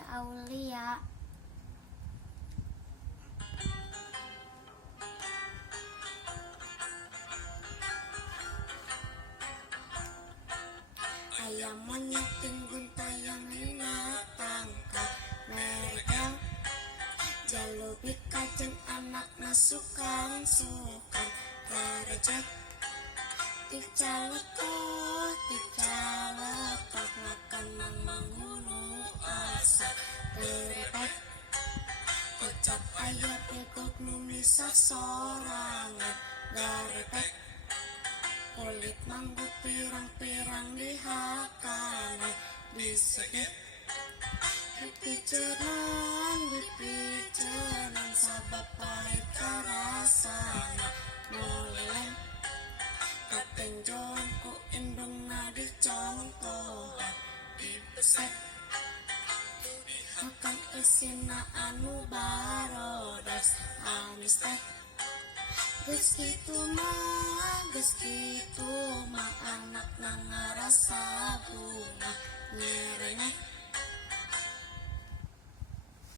Rizky Aulia. Ayam monyet tinggun tayang natangkap mereka jalubi kajeng anak nasukan karejek ticaletok makan mangulu asa terepek kocap ayat ekok numisah sorangan garepek kulit manggu pirang-pirang dihakanan disedek bipiceran sabab pahit karasana moleng katenjon ku endong na dicontohan dibesek makan esina anu barodas amis teh geus kitu mah anak na ngarasa bunga nyerengeh